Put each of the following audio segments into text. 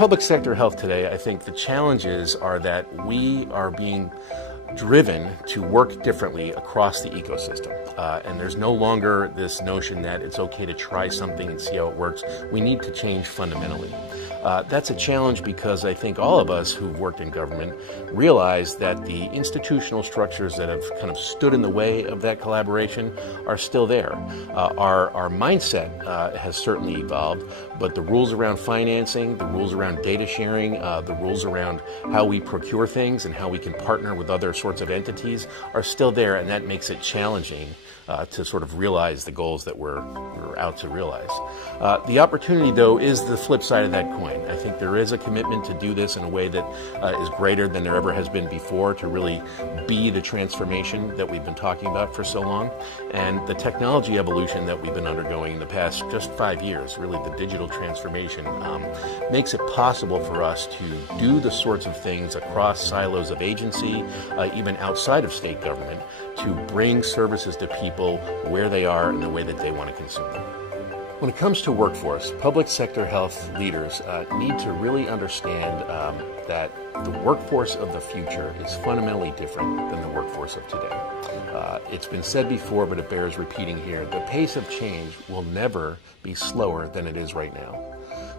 public sector health today, I think the challenges are that we are being driven to work differently across the ecosystem. And there's no longer this notion that it's okay to try something and see how it works. We need to change fundamentally. That's a challenge because I think all of us who've worked in government realize that the institutional structures that have kind of stood in the way of that collaboration are still there. Our mindset has certainly evolved, but the rules around financing, the rules around data sharing, the rules around how we procure things and how we can partner with other sorts of entities are still there, and that makes it challenging to sort of realize the goals that we're out to realize. The opportunity, though, is the flip side of that coin. I think there is a commitment to do this in a way that is greater than there ever has been before, to really be the transformation that we've been talking about for so long. And the technology evolution that we've been undergoing in the past just 5 years, really the digital transformation, makes it possible for us to do the sorts of things across silos of agency, even outside of state government, to bring services to people where they are in the way that they want to consume them. When it comes to workforce, public sector health leaders need to really understand that the workforce of the future is fundamentally different than the workforce of today. It's been said before, but it bears repeating here. The pace of change will never be slower than it is right now.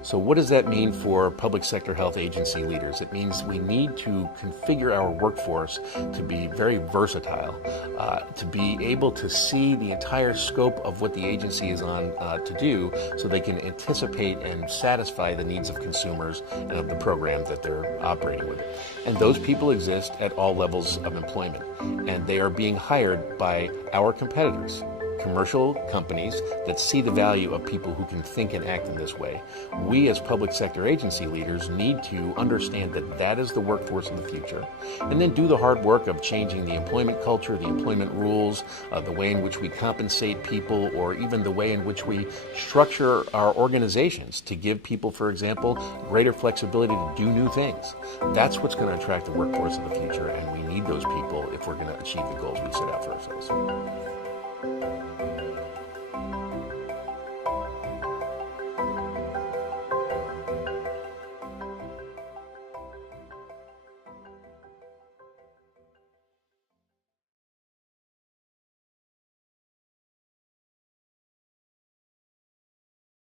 So what does that mean for public sector health agency leaders? It means we need to configure our workforce to be very versatile, to be able to see the entire scope of what the agency is on to do, so they can anticipate and satisfy the needs of consumers and of the programs that they're operating with. And those people exist at all levels of employment, and they are being hired by our competitors, commercial companies that see the value of people who can think and act in this way. We as public sector agency leaders need to understand that that is the workforce of the future, and then do the hard work of changing the employment culture, the employment rules, the way in which we compensate people, or even the way in which we structure our organizations to give people, for example, greater flexibility to do new things. That's what's going to attract the workforce of the future, and we need those people if we're going to achieve the goals we set out for ourselves.